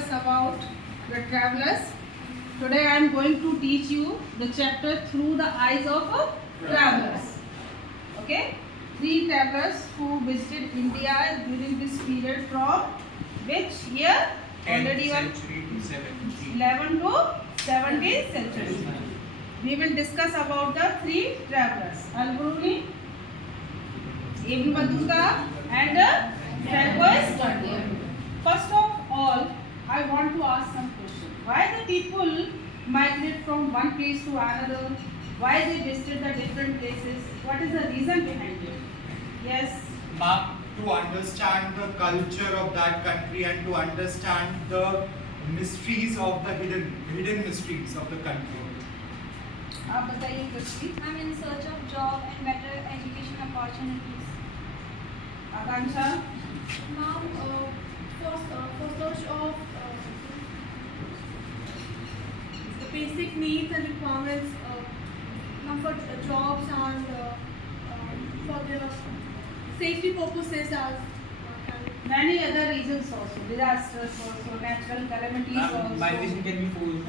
discuss about the travelers. Today I am going to teach you the chapter through the eyes of travelers. Okay? 3 travelers who visited India during this period from which year? Already 10th century to 17th. 11 to 17th century. We will discuss about the 3 travelers: Al-Biruni, Ibn Battuta and Francois. First of all, I want to ask some questions. Why the people migrate from one place to another? Why they visited the different places? What is the reason behind it? Yes. Ma'am, to understand the culture of that country and to understand the mysteries of the hidden mysteries of the country. आप बताइए कृष्टि. I'm in search of job and better education opportunities. Akanksha. Ma'am, for search of the basic needs and requirements, for jobs and for the safety purposes as Many other reasons also. Disasters also, natural calamities also. Migration can be forced.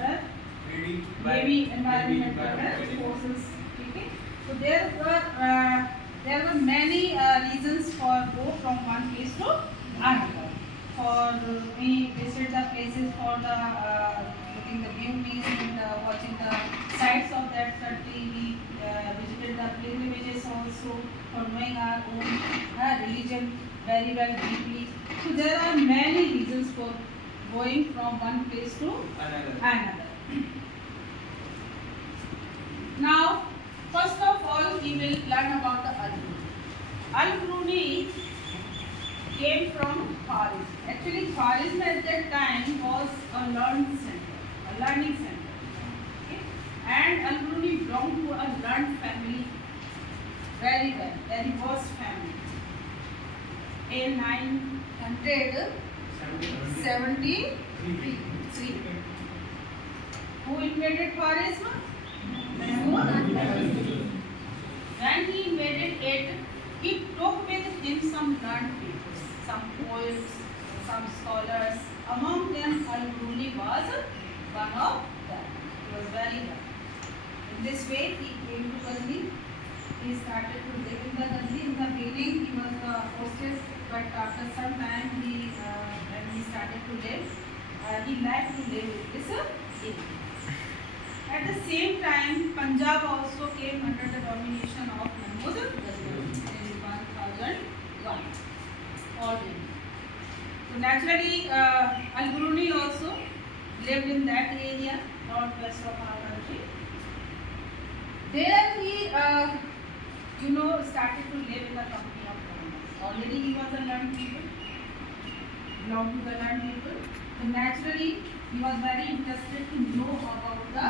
Maybe environmental forces. Okay. So there were many reasons for go from one place to another. We visited the places for the looking the beauties and watching the sights of that country. We visited the pilgrimages also for knowing our own religion very well deeply. So there are many reasons for going from one place to another. Now, first of all, we will learn about the Al-Biruni. Al-Biruni came from Faris. Actually, Faris at that time was a learning center. Okay? And Al-Biruni belonged to a learned family, very well, very vast family. In 973, who invaded Faris? When he invaded it, he took with him some learned people, some poets, some scholars. Among them, Al-Biruni was one of them. He was very learned. In this way, he came to Ghazni. He started to live in the Ghazni. In the beginning, he was the hostess, but after some time, when he started to live, he liked to live with this area. At the same time, Punjab also came under the domination of Mahmud Ghazni in 1001 already. So naturally, Al-Biruni also lived in that area, northwest of our country. There he, started to live in the company of Brahmins. Already he was a learned people, belonged to the learned people. So naturally, he was very interested to know about the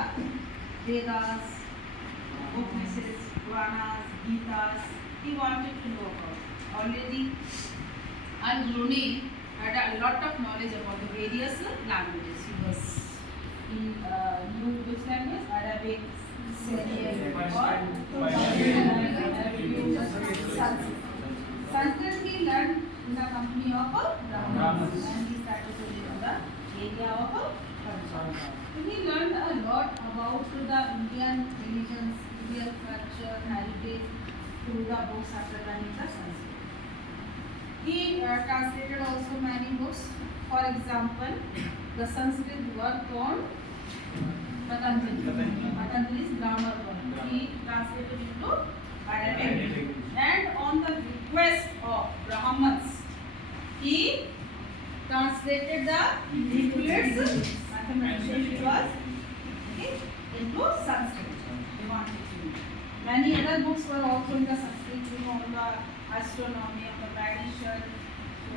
Vedas, Upanishads, Puranas, Gitas. He wanted to know about. Already, Al-Biruni had a lot of knowledge about the various languages. He knew which language? Arabic, Syrian, or Sanskrit. He learned in the company of Brahmins, and he started to live in the area of Punjab. So he learned a lot about the Indian religions, Indian culture, heritage through the books after learning the Sanskrit. He translated also many books. For example, the Sanskrit work on Patanjali's grammar work. He translated into Arabic, and on the request of Brahmins, he translated the Euclid's mathematics was into Sanskrit. They wanted to know. Many other books were also in the Sanskrit, on the astronomy, on the tradition. So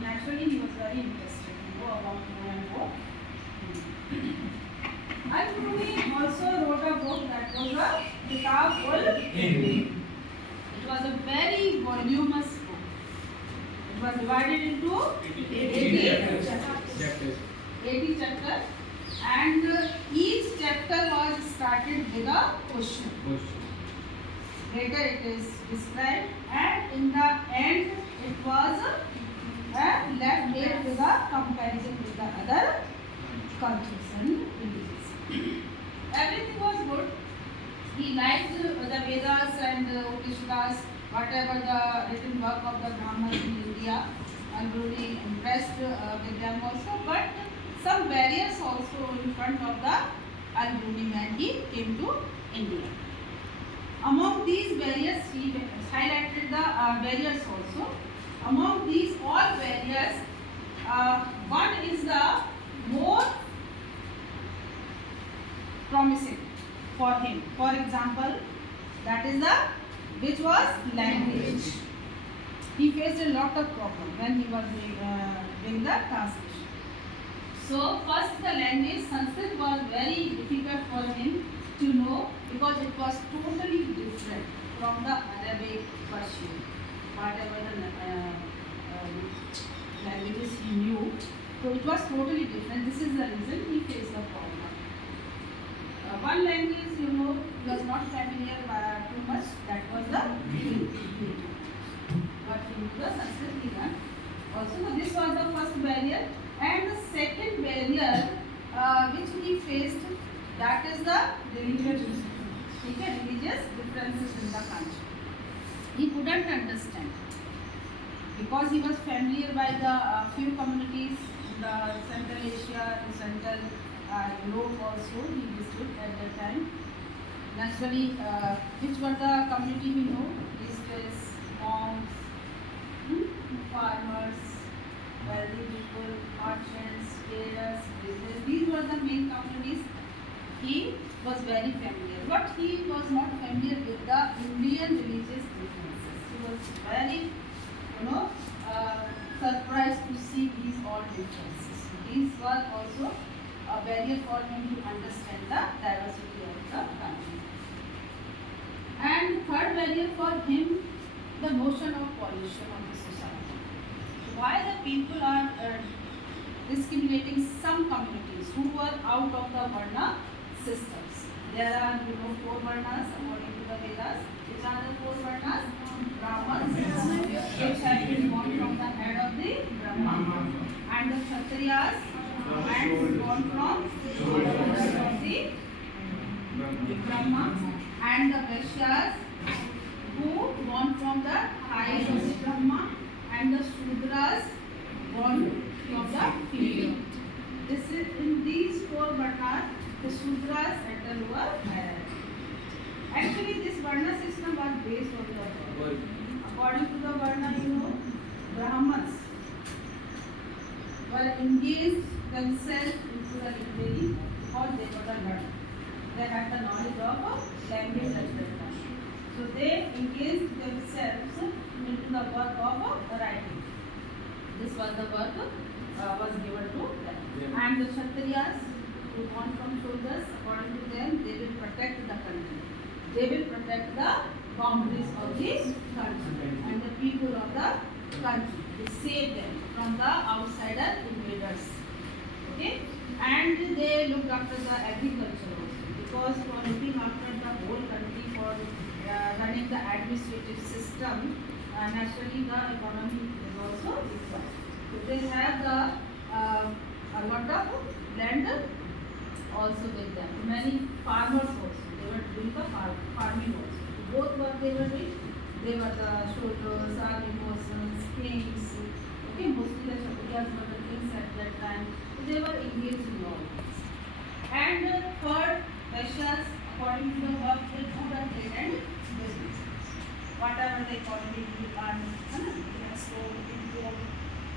naturally, he was very interested to know about more and more. Al-Biruni also wrote a book that was a Kitab-ul-Hind. It was a very voluminous book. It was divided into 80 chapters, and each chapter was started with a question. Later it is described, and in the end it was and left it to the comparison with the other cultures and religions. Everything was good. He liked the Vedas and Upanishads, whatever the written work of the Brahmins in India, and really impressed with them also. But some barriers also in front of the Al-Biruni when he came to India. Among these barriers, he highlighted the barriers also. Among these all barriers, one is the more promising for him. For example, that is the which was language. He faced a lot of problem when he was doing the translation. So first the language Sanskrit was very difficult for him to know because it was totally different from the Arabic, Persian, whatever the languages he knew. So it was totally different. This is the reason he faced the problem. One language, was not familiar too much. That was the Greek. But he knew the Sanskrit he learned. Also, so this was the first barrier. And the second barrier which he faced, that is the religious differences in the country. He couldn't understand because he was familiar by the few communities in the Central Asia, in Central Europe also he visited at that time. Naturally, which were the community we know? Priests, monks, farmers, wealthy people, merchants, traders, business. These were the main communities. He was very familiar, but he was not familiar with the Indian religious differences. He was very, surprised to see these all differences. These were also a barrier for him to understand the diversity of the country. And third barrier for him, the notion of pollution of the society. Why the people are discriminating some communities who were out of the Varna systems. There are, four Varnas according to the Vedas. Which are the four Varnas? Brahmans, which have been born from the head of the Brahma, and the Kshatriyas, and born from the Brahma, and the Vaishyas, who born from the thighs of the Brahma, and the Shudras, born from the female. This is in these four Varnas, the Shudras at the lower hierarchy. Actually, this Varna system was based on the Varna. According to the Varna, Brahmins were engaged themselves into the literary because they were the learned. They had the knowledge of language at that time. So they engaged themselves into the work of writing. This was the work was given to them. Yeah. And the Kshatriyas who born from soldiers, according to them, they will protect the country. They will protect the boundaries of the country and the people of the country. They save them from the outsider invaders. Okay? And they looked after the agriculture also, because for looking after the whole country, for running the administrative system, naturally the economy is also required. So they have a lot of land also with them. Many farmers also, they were doing the farming also. Both what they were doing, they were the soldiers, army persons, kings. Okay, mostly the Kshatriyas were the kings at that time. So they were engaged in all this. And third, Vaishyas, according to the work, they do the trade and business. Whatever the economy will earn, so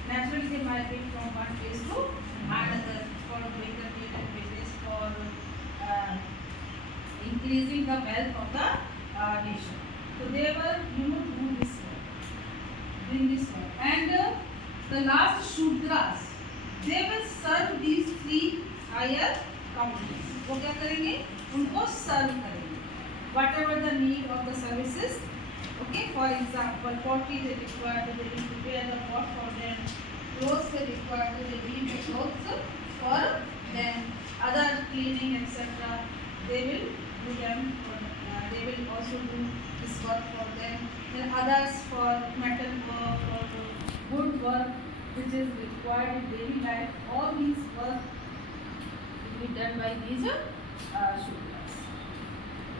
naturally they migrate from one place to another for doing the trade and business, for increasing the wealth of the nation. So they were, doing this work. And the last Shudras, they will serve these three higher communities. वो क्या करेंगे? उनको सर्व करेंगे. Whatever the need of the services. Okay, for example, pottery they require, they will prepare the pot for them. Clothes they require, they will the clothes for them. Other cleaning, etc. They will do them. They will also do this work for them. Then others for metal work or wood work. which is required in daily life. All these work will be done by these Shudras.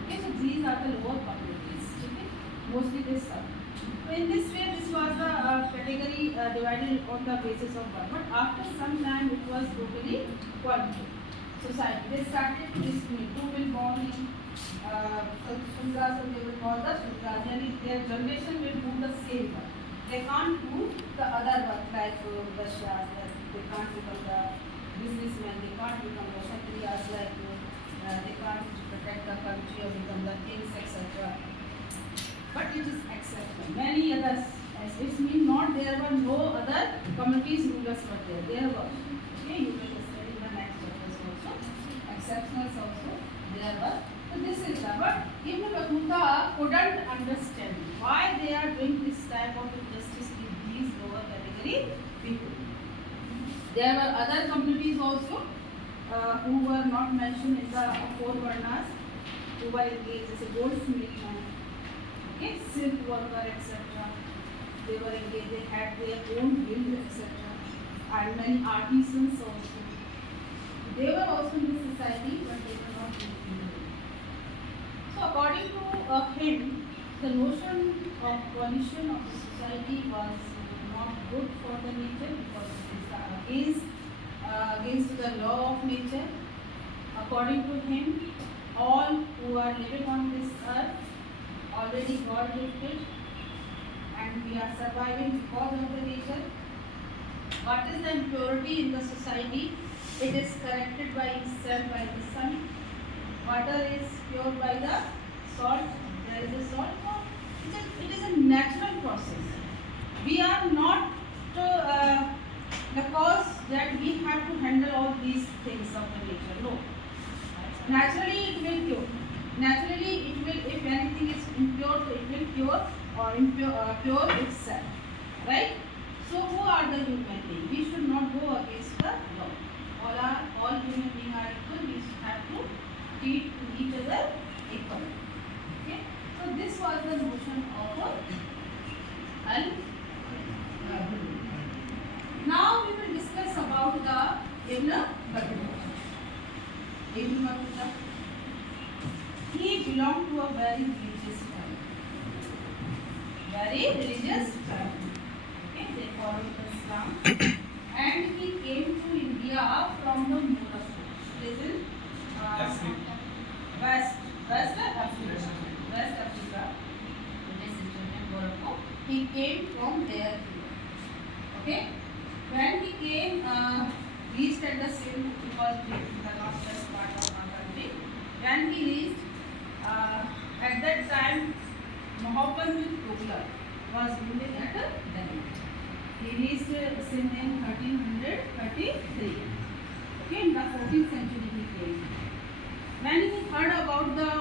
Okay, so these are the lower communities. Okay, mostly this sub. So in this way, this was the category divided on the basis of birth. But after some time, it was totally qualified. Society. They started to discriminate. Who will born in Shudras, so they will call the Shudras. And their generation will do the same work. They can't do the other work like Vaishyas. They can't become the businessmen. They can't become the Kshatriyas. Like they can't protect the country or become the kings, etc. But it is exceptional. Many others. It means not there were no other communities rulers were there. There were. Okay, you will study in the next chapters also. Exceptionals also there were. So this is the. But Ibn Battuta couldn't understand why they are doing this type of injustice with these lower category people. There were other communities also who were not mentioned in the four Varnas, who were engaged as a goldsmith, okay, silk worker, etc. They were engaged, they had their own guild, etc. And many artisans also. They were also in the society, but they were not included. So according to him, the notion of coalition of the society was not good for the nature because it is against the law of nature. According to him, all who are living on this earth already God gifted and we are surviving because of the nature. What is the impurity in the society? It is corrected by itself by the sun. Water is pure by the salt. There is a salt. It is a natural process. We are not the cause that we have to handle all these things of the nature. No. Naturally it will cure. Naturally it will, if anything is impure, so it will cure or pure itself. Right? So who are the human beings? We should not go against the law. All human beings are equal. We have to treat each other equally. Okay? So this was the notion of al. Now we will discuss about the Ibn Battuta. Ibn Battuta. He belonged to a very religious family. Very religious family. Okay, they followed Islam. And he came to India from the Morocco. It is in West Africa. West Africa. It is in Morocco. He came from there. Okay. When he came, reached at the Sindh, because the northwest part of our country. When he reached, at that time, Muhammad bin Tughlaq was ruling at Delhi. He reached Sindh in 1333. Okay, in the 14th century he came. When he heard about the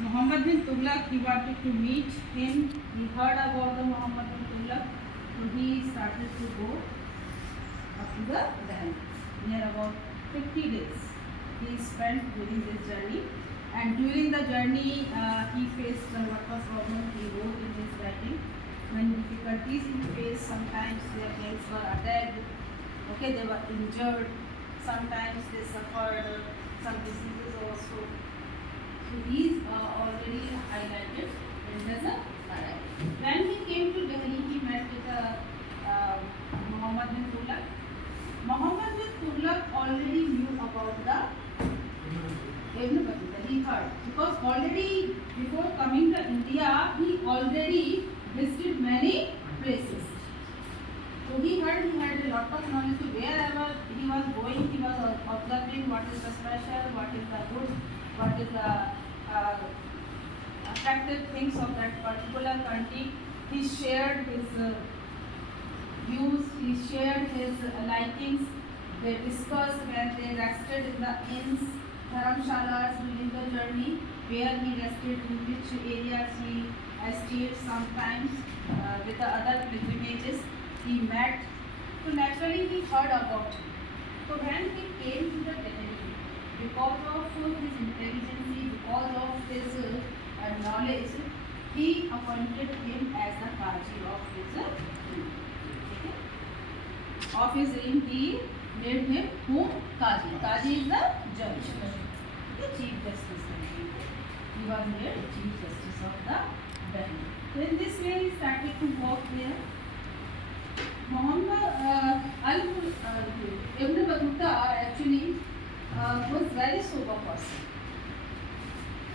Muhammad bin Tughlaq, he wanted to meet him. He heard about the Muhammad bin Tughlaq. So he started to go up to the Delhi. Near about 50 days he spent during this journey. And during the journey, he faced a lot of problems. He wrote in his writing many difficulties he faced. Sometimes their legs were attacked. Okay, they were injured. Sometimes they suffered some diseases also. So these are already highlighted in the paragraph. When he came to Delhi, he met with Muhammad bin Tughlaq. Muhammad bin Tughlaq already knew about the Ibn Battuta. He heard, because already before coming to India, he already visited many places. So he heard, he had a lot of knowledge. So wherever he was going, he was observing what is the special, what is the good, what is the attractive things of that particular country. He shared his views, he shared his likings. They discussed when they rested in the inns, dharamshalas during the journey, where he rested, in which areas he stayed sometimes with the other pilgrimages he met. So naturally he heard about it. So when he came to the Delhi, because of his intelligence, because of his knowledge, he appointed him as the Qazi of his kingdom. of his reign, he made him whom? Qazi. Qazi is the judge, the chief justice. He was made chief justice of the Delhi. So in this way, he started to work there. Muhammad Ibn Battuta actually was very sober person.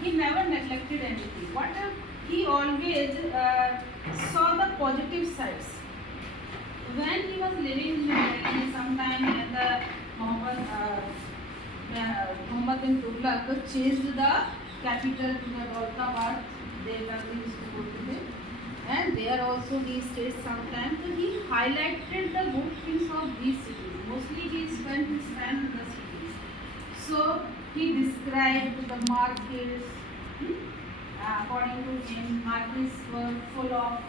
He never neglected anything. He always saw the positive sides. When he was living in Delhi, sometime when the Muhammad bin Tughlaq changed the capital to the Daulatabad, they used to go to him. And there also he stayed sometime. So he highlighted the good things of these cities. Mostly he spent his time in the cities. So he described the markets. According to him, markets were full of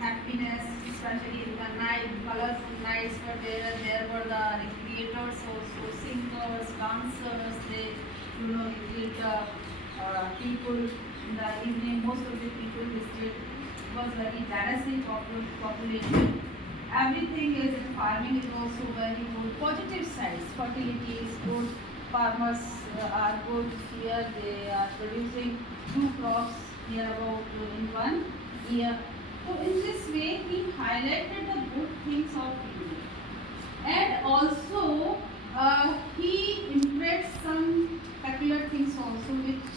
happiness, especially in the night. Colorful nights were there. There were the recreators also, singers, dancers. They, recreate the people in the evening. Most of the people visited. It was very dynastic population. Everything is in farming is also very good. Positive sides, fertility is good. Farmers are good here. They are producing 2 crops here about in 1 year. So in this way, he highlighted the good things of India, and also he impressed some peculiar things also which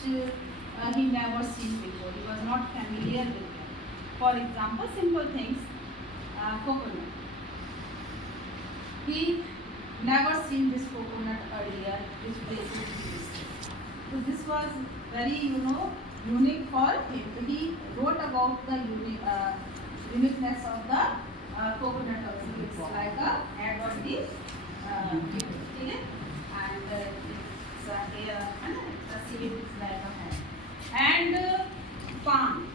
he never seen before. He was not familiar with them. For example, simple things, coconut. He never seen this coconut earlier, which places he visited. So this was very, unique for him. So he wrote about the uniqueness of the coconut also. It's like a head of the okay? And it's a seed is like a head. And palm,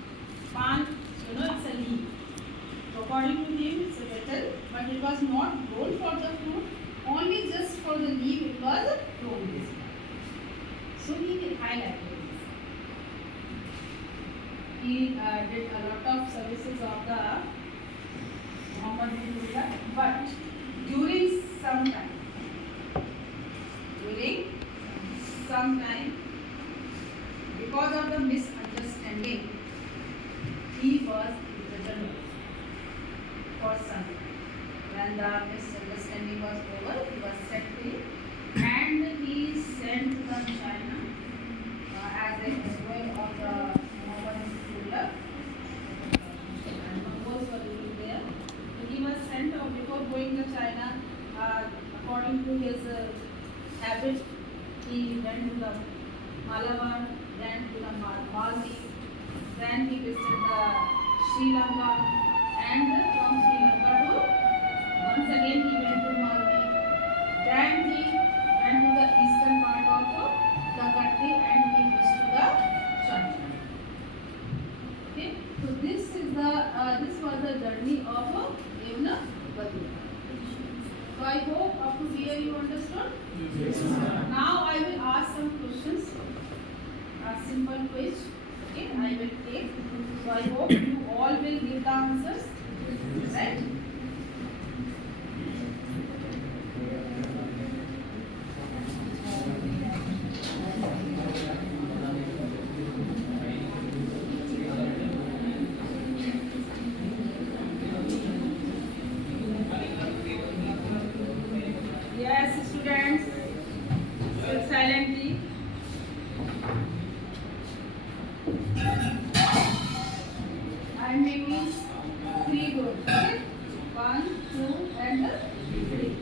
it's a leaf. So according to him, it's a petal, but it was not grown for the fruit. Only just for the leaf it was grown. So he highlighted this. He did a lot of services of the Muhammad bin Tughlaq, but during some time, because of the misunderstanding, he was imprisoned for some time. When the misunderstanding was over, he was set free and he sent to the China as a employee of the Muhammad bin Tughlaq, and Mongols were living there. So he was sent before going to China. According to his habit, he went to the Malabar, then to the Maldives, then he visited the Sri Lanka, and from Sri Lanka to once again he went to Maldives, then he went to the eastern part of the country and he reached to the China. Okay, so this was the journey of Ibn Battuta. So I hope up to here you understood. Yes. Now I will ask some questions, a simple quiz. Okay, I will take. So I hope you all will give the answers. Right? Yes, students, sit silently. I am making 3 groups. Okay? 1, 2, and 3.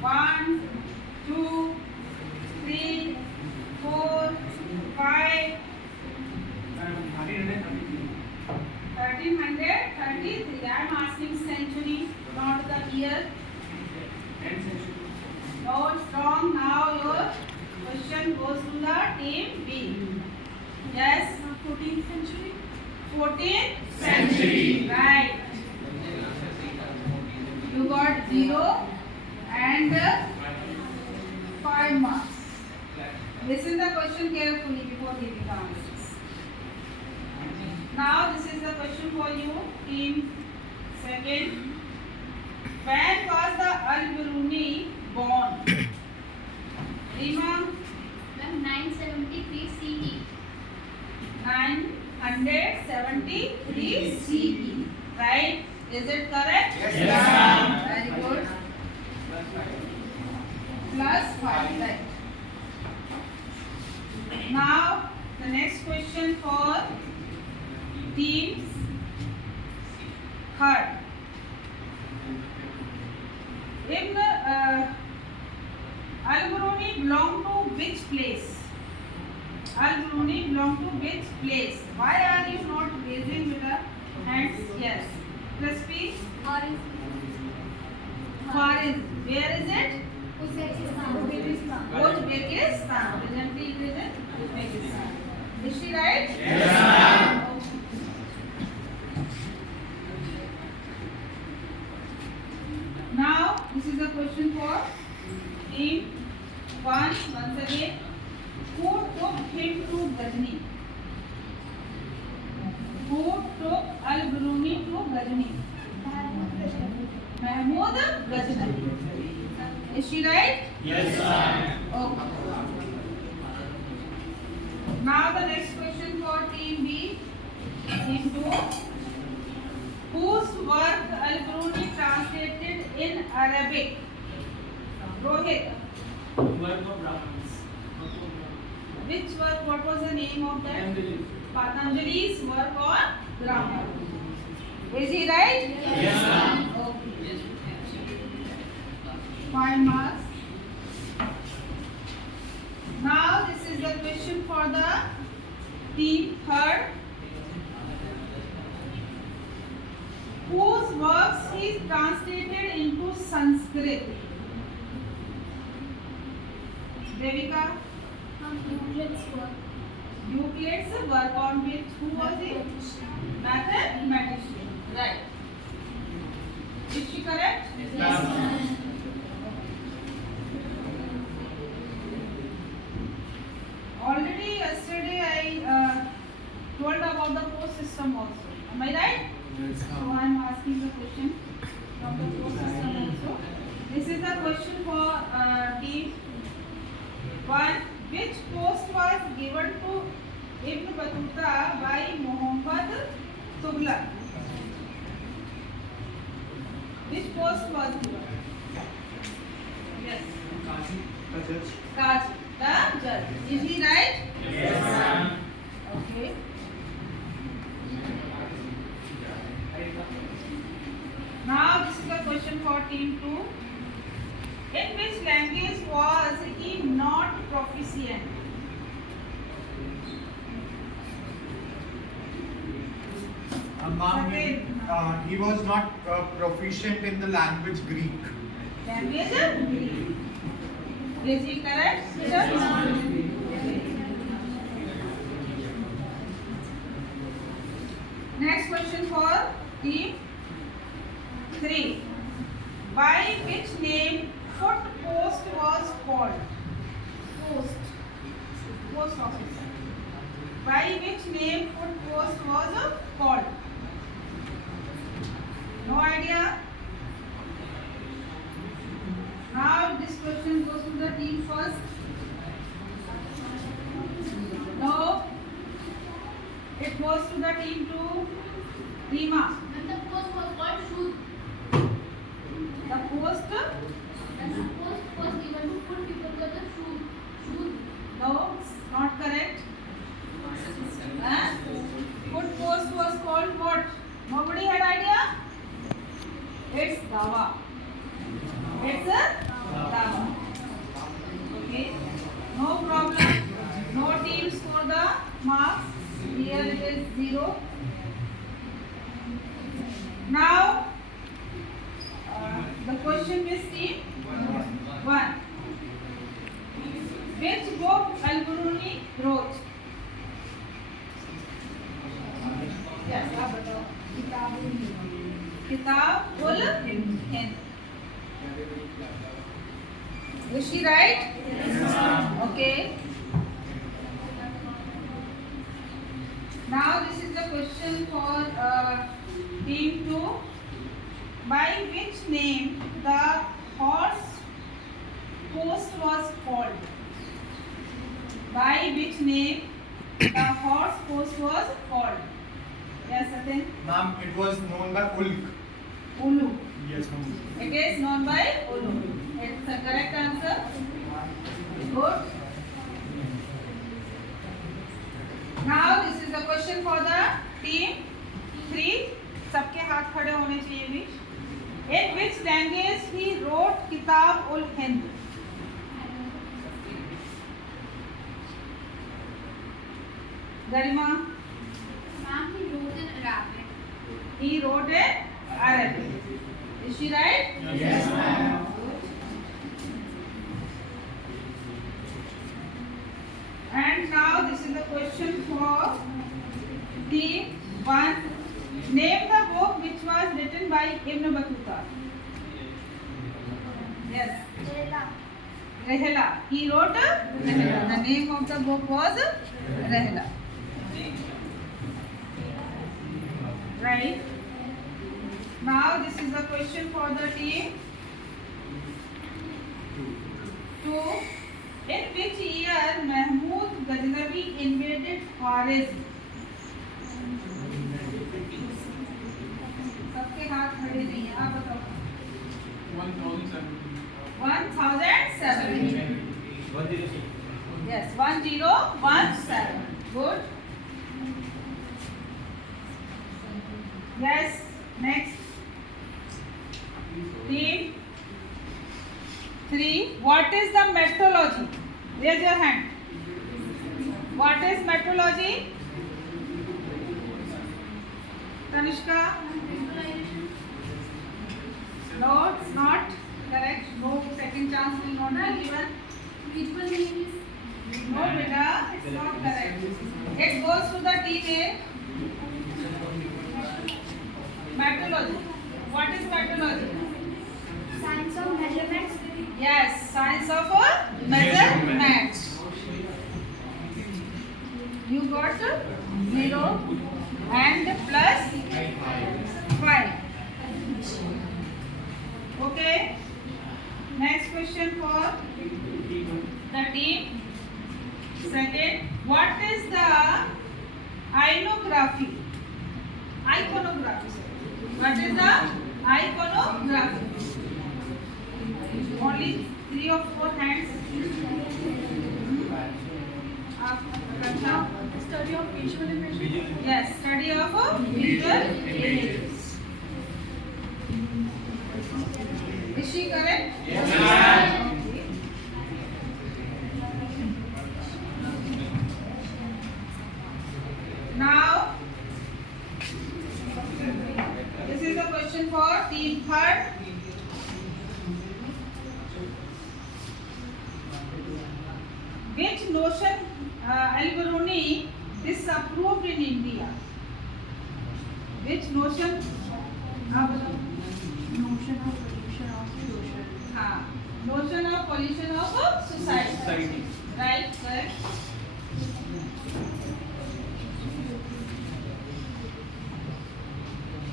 1, 2, 3, 4, 5. 1333. I am asking century, not the year. No, it's wrong. Now your question goes to the team B. Yes. 14th century. 14th century. Right. You got 0 and 5 marks. Listen the question carefully before giving the answers. Now this is the question for you, team 2nd. When was the Al-Biruni born? Rima? 973 CE. 973 CE. Right? Is it correct? Yes, ma'am. Very good. Plus 5. Right. Now the next question for teams 3rd. Ibn Al-Biruni belong to which place? Al-Biruni belong to which place? Why are you not raising with the hands? Yes. Crispy? Orange. Foreign. Where is it? Uzbekistan. Uzbekistan. Presently it is in Uzbekistan. Is she right? Yes, ma'am. Now this is a question for team 1 once again. Who took him to Ghazni? Who took Al-Biruni to Ghazni? Mahmud Ghaznavi. Is she right? Yes, ma'am. Okay. Now the next question for team B. Team 2. Whose work Al-Biruni translated in Arabic? Rohit. Which work? What was the name of that? Patanjali's work on grammar. Is he right? Yes, ma'am. Okay. 5 marks. Now this is the question for the team 3rd. Whose works he translated into Sanskrit? Devika? Euclid's work. Euclid's work on which? Who was he? Mathematician. Right. Is she correct? Yes, ma'am. Already yesterday I told about the post system also. Am I right? So I am asking the question from the post system also. This is the question for team 1. Which post was given to Ibn Battuta by Muhammad Tughlaq? Which post was given? Yes. Qazi, the judge. Is he right? Yes, ma'am. Okay. Now this is the question for team 2. In which language was he not proficient? Ma'am, he was not proficient in the language Greek. Language Greek. Is he correct? Yes, ma'am. Next question for team 3. By which name foot post was called? Post office. By which name foot post was called? No idea? Now this question goes to the team first. No. It goes to the team 2. Rima. And the post was called shoot. The post? And the post was given to put people to the shoot. No, not correct. Foot post was called what? Nobody had idea? It's dawa. It's a book Al-Biruni wrote? Yes, आप बताओ. किताब ul Hind. Is she right? Yes. Okay. Now this is the question for team 2. By which name the horse post was called? By which name the horse post was called? Yes, Satyan. Ma'am, it was known by Ulk. Ulu. Yes, ma'am. It is known by Ulu. It's the correct answer. Good. Now this is the question for the team 3. सबके हाथ खड़े होने चाहिए भी. In which language he wrote Kitab ul Hind? Garima. Ma'am, he wrote in Arabic. He wrote in Arabic. Is she right? Yes, ma'am. And now this is the question for team 1. Name the book which was written by Ibn Battuta. Yes. Rehla. He wrote Rehla. The name of the book was Rehla. Right. Now this is the question for the team 2. In which year Mahmud Ghaznavi invaded Khwarizm? सबके हाथ खड़े नहीं हैं, आप बताओ. 1017. Yes, 1017. Good. Yes. Next. Team 3. What is the metrology? Raise your hand. What is metrology? Tanishka? No, it's not correct. No second chance will not be given. Visual name is No, beta, it's not correct. It goes to the team A. Metrology. What is metrology? science of measurements. Yes, science of measurement. You got 0 and plus 5. Okay. Next question for the team. Second, what is the iconography? Iconography. What is the iconography? Only 3 or 4 hands. Study of visual images. Yes, study of visual images. Is she correct? Yes, ma'am. Okay. Now, this is a question for team 3rd. Which notion Al-Biruni disapproved in India? Which notion? Notion of pollution of social. Notion of pollution of society. Right, correct.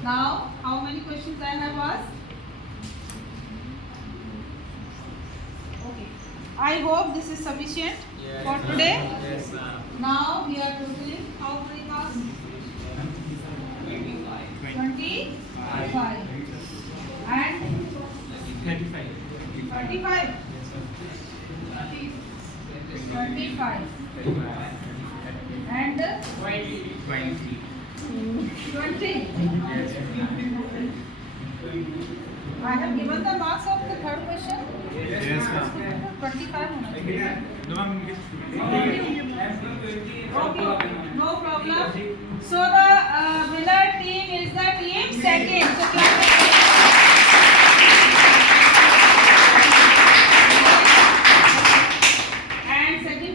Now, how many questions I have asked? Okay. I hope this is sufficient for today. Yes, ma'am. Now we are totaling how many marks? 25. And 35. 35. 25. And 20. I have given the marks of the third question. Yes, ma'am. 25 होना चाहिए. No, ma'am. Okay, no problem. So the winner team is the team second. So clap it. And second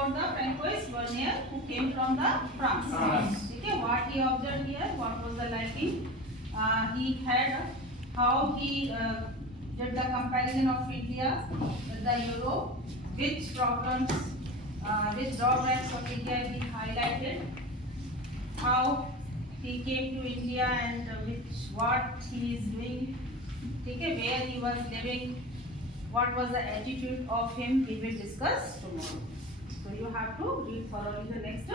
about the Francois Vernier who came from the France. Okay, what he observed here, what was the liking he had, how he did the comparison of India with the Europe, which problems, which drawbacks of India he highlighted, how he came to India and what he is doing, okay, where he was living, what was the attitude of him, we will discuss tomorrow. So you have to read thoroughly the next